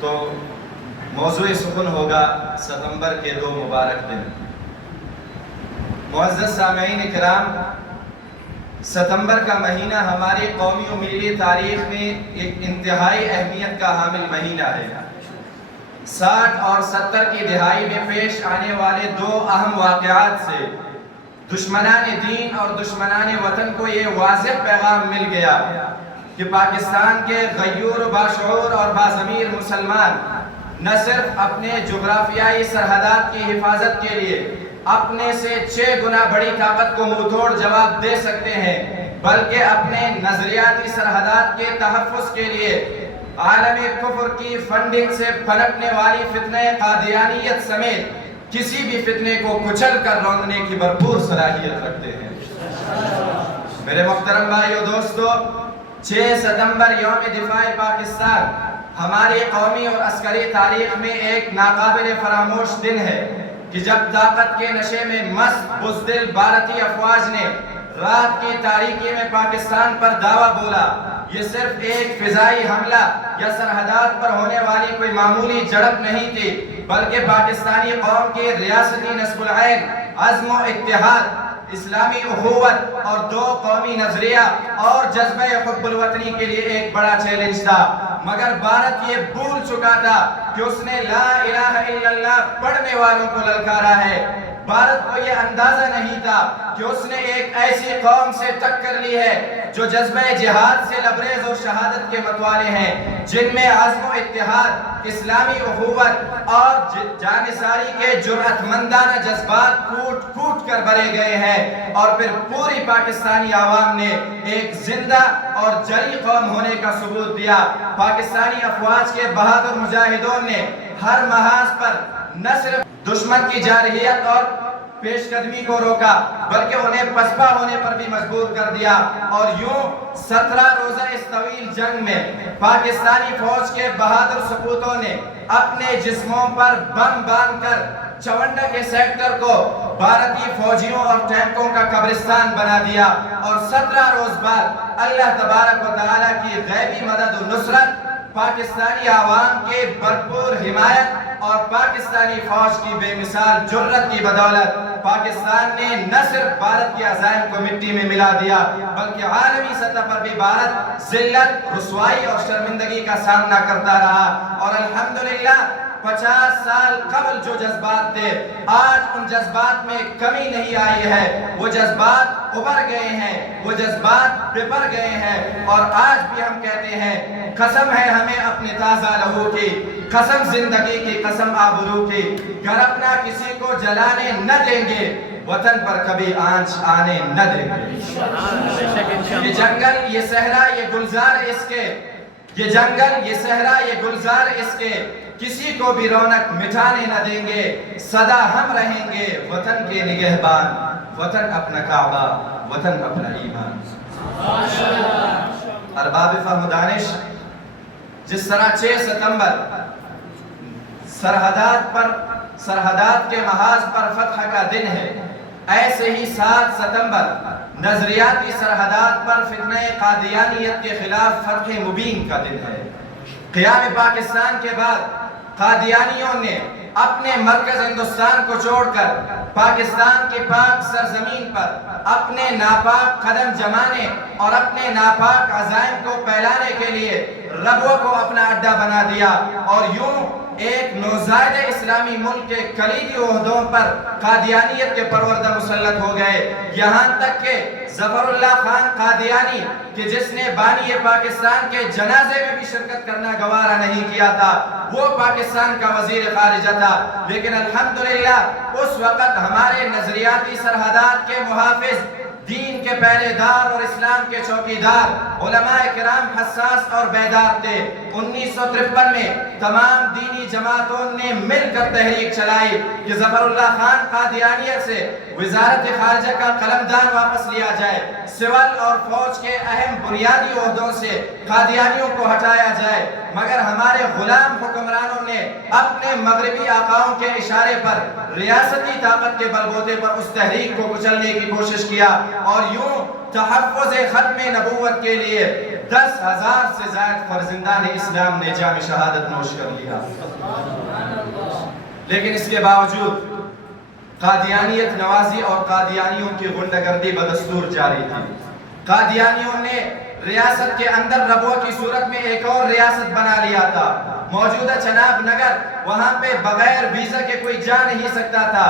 تو موضوع سخن ہوگا ستمبر کے 2 مبارک دن۔ معزز سامعین کرام، ستمبر کا مہینہ ہماری قومی و ملی تاریخ میں ایک انتہائی اہمیت کا حامل مہینہ ہے۔ 60 اور 70 کی دہائی میں پیش آنے والے 2 اہم واقعات سے دشمنان دین اور دشمنان وطن کو یہ واضح پیغام مل گیا کہ پاکستان کے غیور و باشعور اور باضمیر مسلمان نہ صرف اپنے جغرافیائی سرحدات کی حفاظت کے لیے اپنے سے 6 گنا بڑی طاقت کو منہ توڑ جواب دے سکتے ہیں، بلکہ اپنے نظریاتی سرحدات کے تحفظ کے لیے عالم کفر کی فنڈنگ سے پھلکنے والی فتنہ قادیانیت سمیت کسی بھی فتنے کو کچل کر روندنے کی بھرپور صلاحیت رکھتے ہیں۔ میرے محترم بھائیو دوستو، 6 ستمبر یوم دفاع پاکستان ہماری قومی اور عسکری تاریخ میں ایک ناقابل فراموش دن ہے کہ جب طاقت کے نشے میں مست بزدل بھارتی افواج نے رات کی تاریکی میں پاکستان پر دعویٰ بولا۔ یہ صرف ایک فضائی حملہ یا سرحدات پر ہونے والی کوئی معمولی جھڑپ نہیں تھی، بلکہ پاکستانی قوم کی ریاستی نصب العین، عزم و اتحاد، اسلامی اخوت اور 2 قومی نظریہ اور جذبہ حب الوطنی کے لیے ایک بڑا چیلنج تھا۔ مگر بھارت یہ بھول چکا تھا کہ اس نے لا الہ الا اللہ پڑھنے والوں کو للکارا ہے۔ بھارت کو یہ اندازہ نہیں تھا کہ اس نے ایک ایسی قوم سے ٹکر لی ہے جو جذبہ جہاد سے لبریز اور شہادت کے متوالے ہیں، جن میں عزم و اتحاد، اسلامی اخوت اور جانثاری کے جرأت مندانہ جذبات کوٹ کوٹ کر بھرے گئے ہیں، اور پھر پوری پاکستانی عوام نے ایک زندہ اور جری قوم ہونے کا ثبوت دیا۔ پاکستانی افواج کے بہادر مجاہدوں نے ہر محاذ پر نہ صرف دشمن کی جارحیت اور پیش قدمی کو روکا، بلکہ انہیں پسپا ہونے پر بھی مجبور کر دیا، اور یوں 17 روزہ اس طویل جنگ میں پاکستانی فوج کے بہادر سپوتوں نے اپنے جسموں پر بم باندھ کر چونڈا کے سیکٹر کو بھارتی فوجیوں اور ٹینکوں کا قبرستان بنا دیا، اور 17 روز بعد اللہ تبارک و تعالیٰ کی غیبی مدد و نصرت، پاکستانی عوام کے بھرپور حمایت اور پاکستانی فوج کی بے مثال جرأت کی بدولت پاکستان نے نہ صرف بھارت کے عزائم کو مٹی میں ملا دیا، بلکہ عالمی سطح پر بھی بھارت ذلت، رسوائی اور شرمندگی کا سامنا کرتا رہا۔ اور الحمدللہ 50 سال قبل جو جذبات تھے، آج ان جذبات میں کمی نہیں آئی ہے، وہ جذبات ابھر گئے ہیں، وہ جذبات بپر گئے ہیں، اور آج بھی ہم کہتے ہیں قسم ہے ہمیں اپنے تازہ لہو کی، قسم زندگی کی، قسم آبرو کی، گر اپنا کسی کو جلانے نہ دیں گے، وطن پر کبھی آنچ آنے نہ دیں گے۔ یہ جنگل، یہ صحرا، یہ گلزار اس کے، یہ جنگل، یہ صحرا، یہ گلزار اس کے، کسی کو بھی رونق مٹانے نہ دیں گے، سدا ہم رہیں گے وطن کے نگہبان، وطن اپنا کعبہ، وطن اپنا ایمان۔ ارباب فہم و دانش، جس طرح 6 ستمبر سرحدات کے محاذ پر فتح کا دن ہے، ایسے ہی 7 ستمبر نظریاتی سرحدات پر فتنہ قادیانیت کے خلاف فتح مبین کا دن ہے۔ قیام پاکستان کے بعد قادیانیوں نے اپنے مرکز ہندوستان کو چھوڑ کر پاکستان کی پاک سرزمین پر اپنے ناپاک قدم جمانے اور اپنے ناپاک عزائم کو پھیلانے کے لیے ربوہ کو اپنا اڈا بنا دیا، اور یوں ایک نوزائیدہ اسلامی ملک کے کلیدی عہدوں پر قادیانیت کے پروردہ مسلط ہو گئے، یہاں تک کہ ظفر اللہ خان قادیانی کہ جس نے بانی پاکستان کے جنازے میں بھی شرکت کرنا گوارا نہیں کیا تھا، وہ پاکستان کا وزیر خارجہ تھا، لیکن الحمدللہ اس وقت ہمارے نظریاتی سرحدات کے محافظ، دین کے پہرے دار اور اسلام کے چوکیدار علماء کرام حساس اور بیدار تھے۔ 1953 میں تمام دینی جماعتوں نے مل کر تحریک چلائی کہ ظفر اللہ خان قادیانیت سے وزارت خارجہ کا قلمدان واپس لیا جائے، سول اور فوج کے اہم بنیادی عہدوں سے قادیانیوں کو ہٹایا جائے، مگر ہمارے غلام حکمرانوں نے اپنے مغربی آقاؤں کے اشارے پر ریاستی طاقت کے بلبوتے پر اس تحریک کو کچلنے کی کوشش کیا، اور یوں تحفظ ختم نبوت کے لیے 10,000 سے زائد فرزندان اسلام نے جام شہادت نوش کر لیا. لیکن اس کے باوجود قادیانیت نوازی اور قادیانیوں کی غنڈہ گردی بدستور جاری تھی. قادیانیوں نے ریاست کے اندر ربوہ کی صورت میں ایک اور ریاست بنا لیا تھا. موجودہ چناب نگر، وہاں پہ بغیر ویزا کے کوئی جا نہیں سکتا تھا.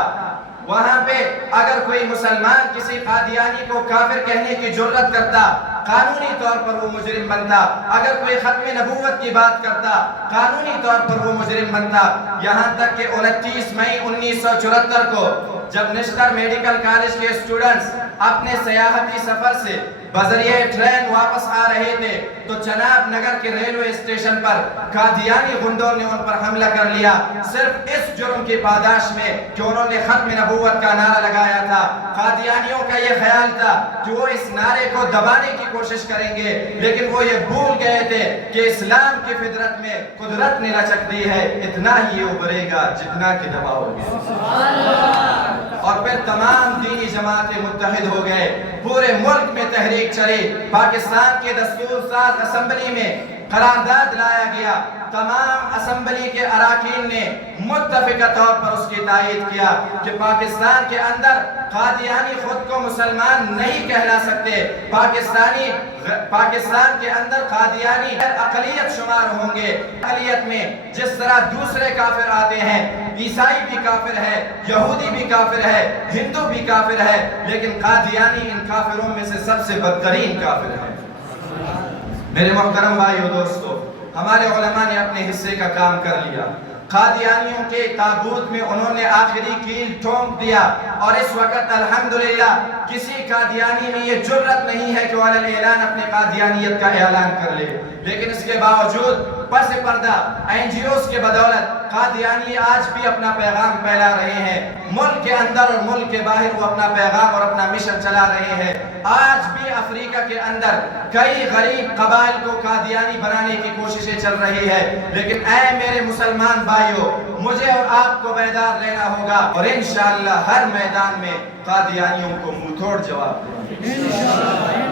وہاں پہ اگر کوئی مسلمان کسی قادیانی کو کافر کہنے کی جرت کرتا، قانونی طور پر وہ مجرم بنتا. اگر کوئی ختم نبوت کی بات کرتا، قانونی طور پر وہ مجرم بنتا. یہاں تک کہ 29 مئی 1974 کو جب نشتر میڈیکل کالج کے اسٹوڈنٹس اپنے سیاحتی سفر سے بذریعہ ٹرین واپس آ رہے تھے تو چناب نگر کے ریلوے اسٹیشن پر قادیانی غنڈوں نے ان پر حملہ کر لیا، صرف اس جرم کی پاداش میں کہ انہوں نے ختم نبوت کا نعرہ لگایا تھا. قادیانیوں کا یہ خیال تھا کہ وہ اس نعرے کو دبانے کی کوشش کریں گے، لیکن وہ یہ بھول گئے تھے کہ اسلام کی فطرت میں قدرت نے لچک دی ہے، اتنا ہی یہ ابھرے گا جتنا کہ دباؤ گے. اور پھر تمام دینی جماعتیں متحد ہو گئے، پورے ملک میں تحریک چلی. پاکستان کے دستور ساز اسمبلی میں قرارداد لایا گیا. تمام اسمبلی کے اراکین نے متفقہ طور پر اس کی تائید کیا کہ پاکستان کے اندر قادیانی خود کو مسلمان نہیں کہلا سکتے. پاکستان کے اندر قادیانی اقلیت شمار ہوں گے. اقلیت میں جس طرح دوسرے کافر آتے ہیں، عیسائی بھی کافر ہے، یہودی بھی کافر ہے، ہندو بھی کافر ہے، لیکن قادیانی ان کافروں میں سے سب سے بدترین کافر ہے. میرے محترم بھائیو دوستو، ہمارے علماء نے اپنے حصے کا کام کر لیا. قادیانیوں کے تابوت میں انہوں نے آخری کیل ٹھونک دیا، اور اس وقت الحمدللہ کسی قادیانی میں یہ جرت نہیں ہے کہ وہ علی اعلان اپنے قادیانیت کا اعلان کر لے. لیکن اس کے باوجود پس پردہ NGOs کے بدولت قادیانی آج بھی اپنا پیغام پھیلا رہے ہیں. ملک کے اندر اور ملک کے باہر وہ اپنا پیغام اور اپنا مشن چلا رہے ہیں. آج بھی افریقہ کے اندر کئی غریب قبائل کو قادیانی بنانے کی کوششیں چل رہی ہے. لیکن اے میرے مسلمان بھائیو، مجھے اور آپ کو بیدار رہنا ہوگا، اور انشاءاللہ ہر میدان میں قادیانیوں کو منہ توڑ جواب دیں گے.